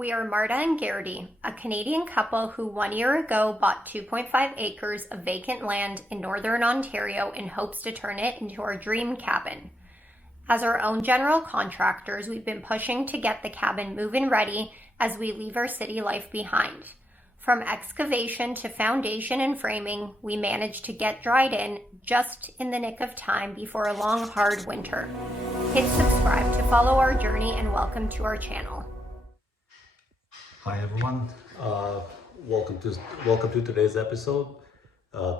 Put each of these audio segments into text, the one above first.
We are Marta and Garrity, a Canadian couple who 1 year ago bought 2.5 acres of vacant land in northern Ontario in hopes to turn it into our dream cabin. As our own general contractors, we've been pushing to get the cabin move-in ready as we leave our city life behind. From excavation to foundation and framing, we managed to get dried in just in the nick of time before a long, hard winter. Hit subscribe to follow our journey and welcome to our channel. Hi everyone, welcome to today's episode.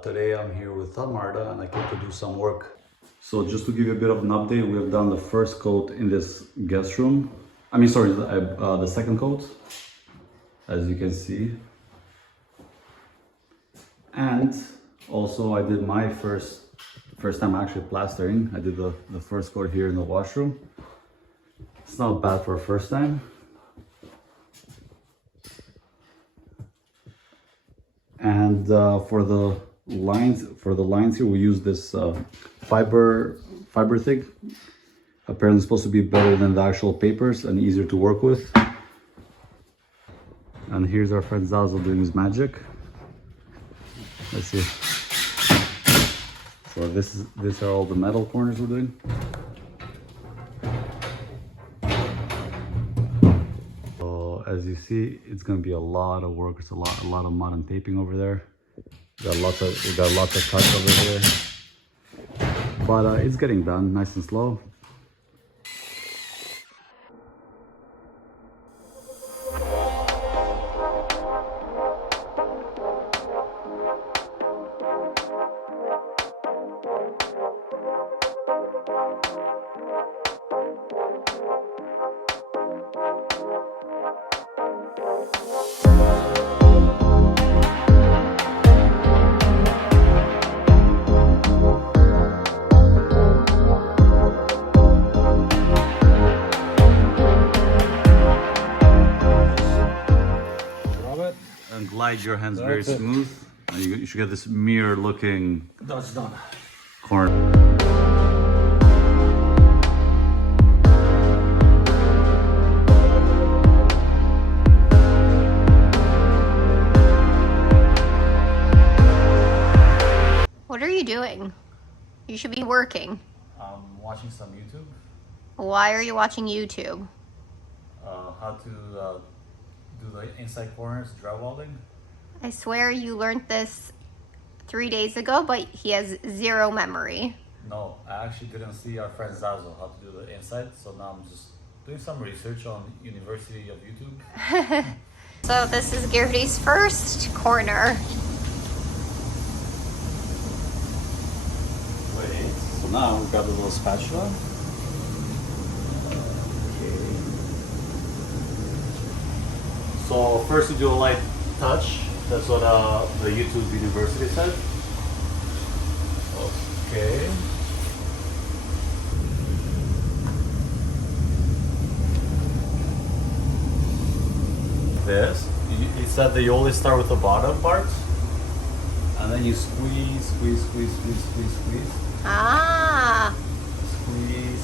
Today I'm here with Marta and I came to do some work. So just to give you a bit of an update, we have done the first coat in this guest room. The second coat, as you can see. And also I did my first time actually plastering. I did the first coat here in the washroom. It's not bad for a first time. And for the lines here, we use this fiber thick. Apparently it's supposed to be better than the actual papers and easier to work with. And here's our friend Zazo doing his magic. Let's see. So these are all the metal corners we're doing. As you see, it's going to be a lot of work. It's a lot of mud and taping over there. We got lots of cuts over here, but it's getting done nice and slow. And glide your hands very smooth. And you should get this mirror looking corner. What are you doing? You should be working. I'm watching some YouTube. Why are you watching YouTube? How to do the inside corners drywalling. I swear you learned this 3 days ago, but he has zero memory. No, I actually didn't see our friend Zazo how to do the inside, so now I'm just doing some research on University of YouTube. So this is Garrity's first corner. Wait, so now we've got the little spatula. So first we do a light touch. That's what the YouTube University said. Okay. It said that you always start with the bottom part, and then you squeeze. Ah. Squeeze.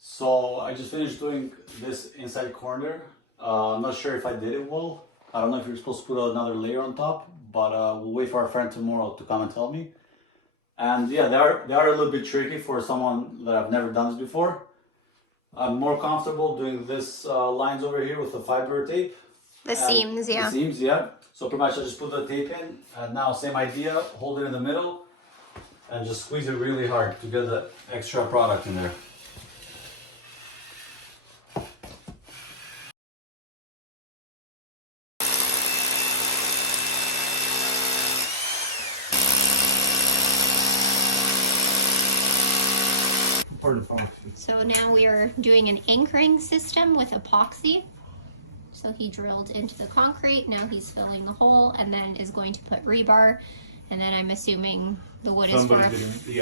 So I just finished doing this inside corner. I'm not sure if I did it well. I don't know if you're supposed to put another layer on top, but we'll wait for our friend tomorrow to come and tell me. And yeah, they are a little bit tricky for someone that I've never done this before. I'm more comfortable doing this lines over here with the fiber tape. The seams, yeah. The seams, yeah. So pretty much I just put the tape in, and now same idea, hold it in the middle, and just squeeze it really hard to get the extra product in there. So now we are doing an anchoring system with epoxy. So he drilled into the concrete, now he's filling the hole and then is going to put rebar. And then I'm assuming the wood is for a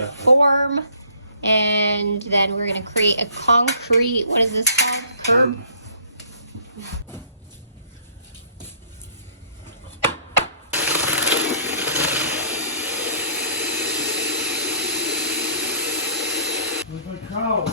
form. And then we're gonna create a concrete, what is this called? Curb. No.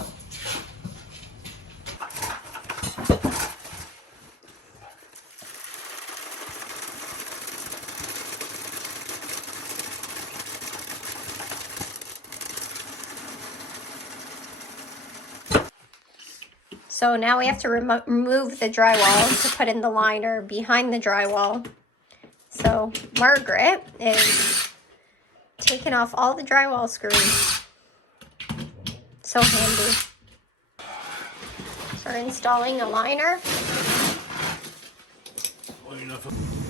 So now we have to remove the drywall to put in the liner behind the drywall. So Margaret is taking off all the drywall screws. So handy. So we're installing a liner.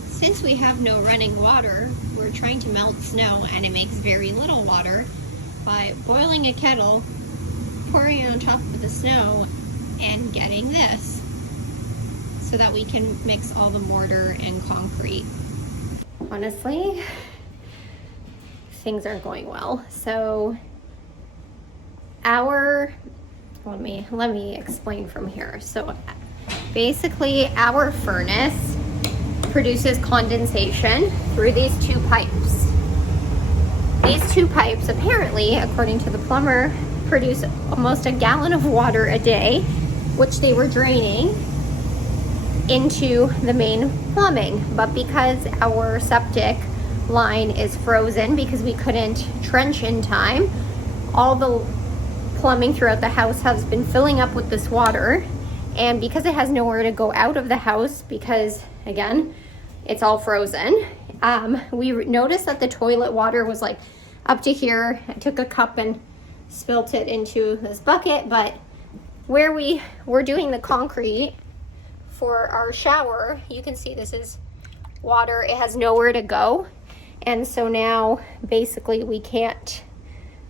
Since we have no running water, we're trying to melt snow, and it makes very little water by boiling a kettle, pouring it on top of the snow, and getting this so that we can mix all the mortar and concrete. Honestly, things aren't going well. So let me explain from here. So basically our furnace produces condensation through these two pipes. These two pipes apparently, according to the plumber, produce almost a gallon of water a day, which they were draining into the main plumbing. But because our septic line is frozen because we couldn't trench in time, all the plumbing throughout the house has been filling up with this water. And because it has nowhere to go out of the house, because again, it's all frozen, we noticed that the toilet water was like up to here. I took a cup and spilt it into this bucket, but where we were doing the concrete for our shower, you can see this is water. It has nowhere to go. And so now basically we can't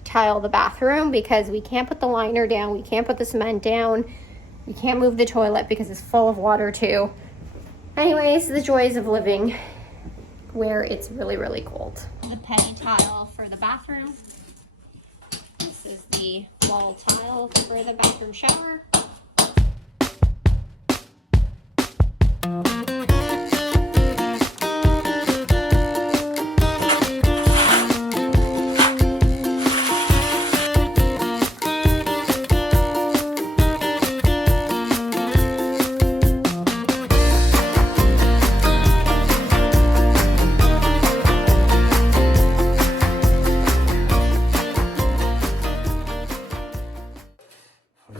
tile the bathroom because we can't put the liner down, we can't put the cement down, you can't move the toilet because it's full of water too. Anyways, the joys of living where it's really, really cold. The penny tile for the bathroom. This is the wall tile for the bathroom shower.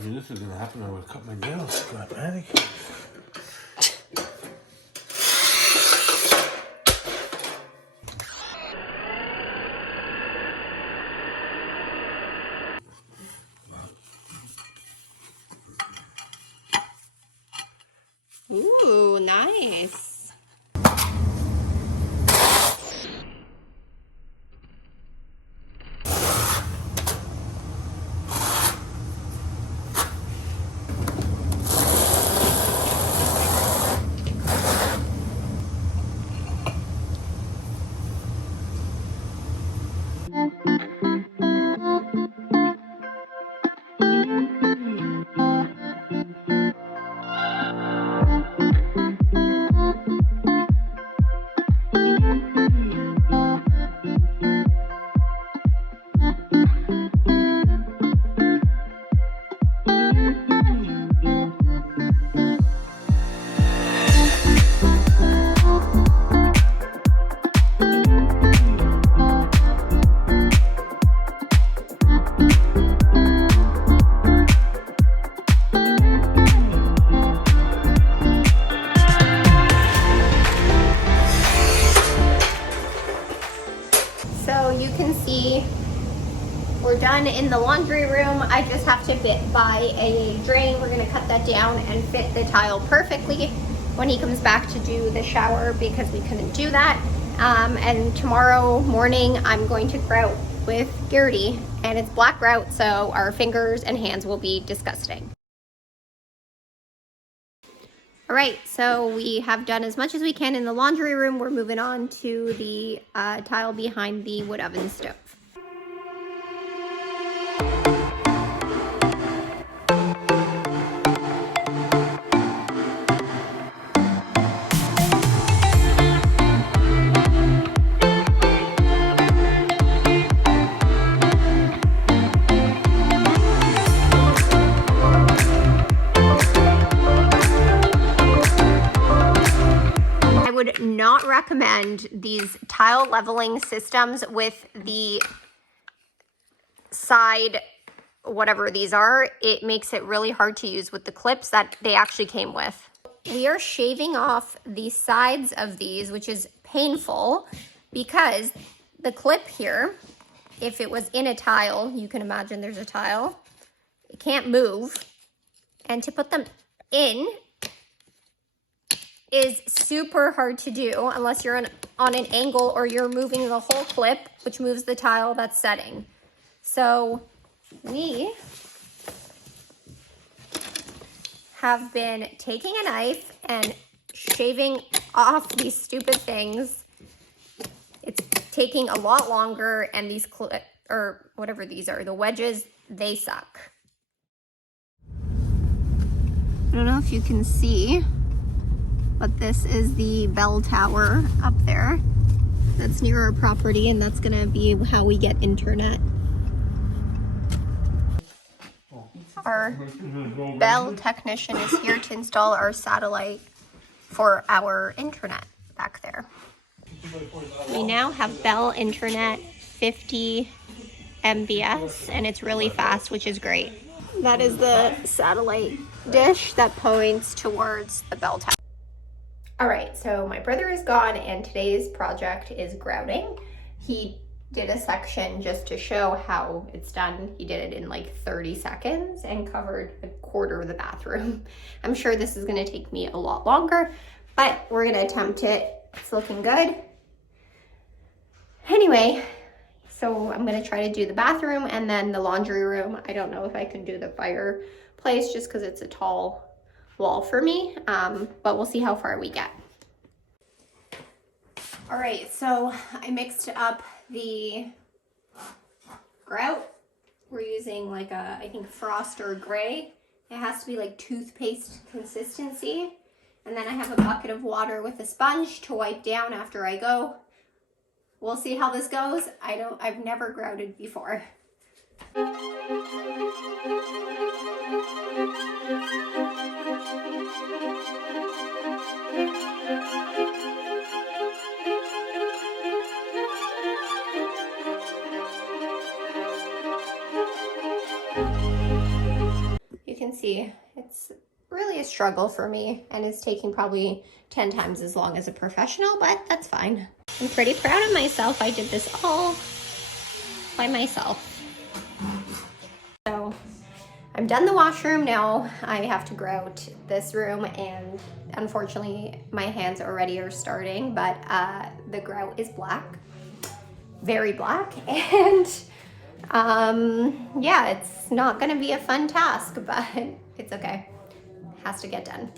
This is gonna happen. I would cut my nails. God, panic. Ooh, nice. You can see we're done in the laundry room. I just have to buy a drain. We're gonna cut that down and fit the tile perfectly when he comes back to do the shower because we couldn't do that. And tomorrow morning I'm going to grout with Gertie, and it's black grout, so our fingers and hands will be disgusting. All right, so we have done as much as we can in the laundry room. We're moving on to the tile behind the wood oven stove. recommend these tile leveling systems with the side, whatever these are. It makes it really hard to use with the clips that they actually came with. We are shaving off the sides of these, which is painful because the clip here, if it was in a tile, you can imagine there's a tile, it can't move. And to put them in is super hard to do unless you're on an angle or you're moving the whole clip, which moves the tile that's setting. So we have been taking a knife and shaving off these stupid things. It's taking a lot longer, and these or whatever these are, the wedges, they suck. I don't know if you can see, but this is the bell tower up there. That's near our property, and that's gonna be how we get internet. Our Bell technician is here to install our satellite for our internet back there. We now have Bell internet 50 Mbps, and it's really fast, which is great. That is the satellite dish that points towards the bell tower. All right, so my brother is gone, and today's project is grouting. He did a section just to show how it's done. He did it in like 30 seconds and covered a quarter of the bathroom. I'm sure this is gonna take me a lot longer, but we're gonna attempt it. It's looking good. Anyway, so I'm gonna try to do the bathroom and then the laundry room. I don't know if I can do the fireplace just because it's a tall wall for me, but we'll see how far we get. All right, so I mixed up the grout. We're using like a, I think, frost or gray. It has to be like toothpaste consistency. And then I have a bucket of water with a sponge to wipe down after I go. We'll see how this goes. I've never grouted before. You can see it's really a struggle for me, and it's taking probably 10 times as long as a professional, but that's fine. I'm pretty proud of myself. I did this all by myself. So I'm done the washroom. Now I have to grout this room, and unfortunately my hands already are starting, but the grout is black, very black, and yeah, it's not gonna be a fun task, but it's okay. It has to get done.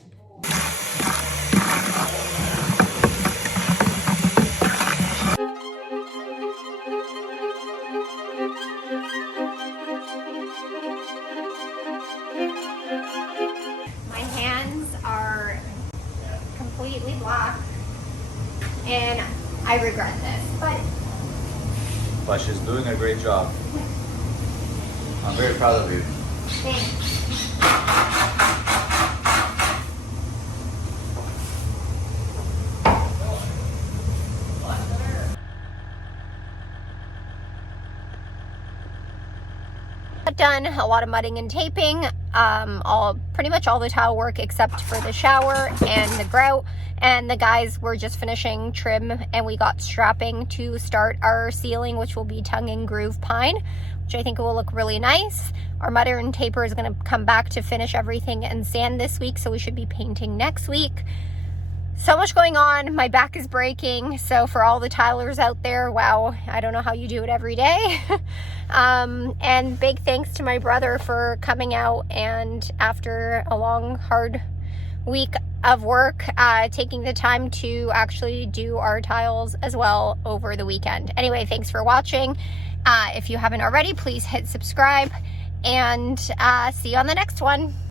My hands are completely black, and I regret this, But she's doing a great job. I'm very proud of you. thanks. Done a lot of mudding and taping, pretty much all the tile work except for the shower and the grout, and the guys were just finishing trim, and we got strapping to start our ceiling, which will be tongue and groove pine, which I think will look really nice. Our mudder and taper is going to come back to finish everything and sand this week, so we should be painting next week. So much going on. My back is breaking. So for all the tilers out there, wow, I don't know how you do it every day. And big thanks to my brother for coming out, and after a long, hard week of work, taking the time to actually do our tiles as well over the weekend. Anyway, thanks for watching. If you haven't already, please hit subscribe, and see you on the next one.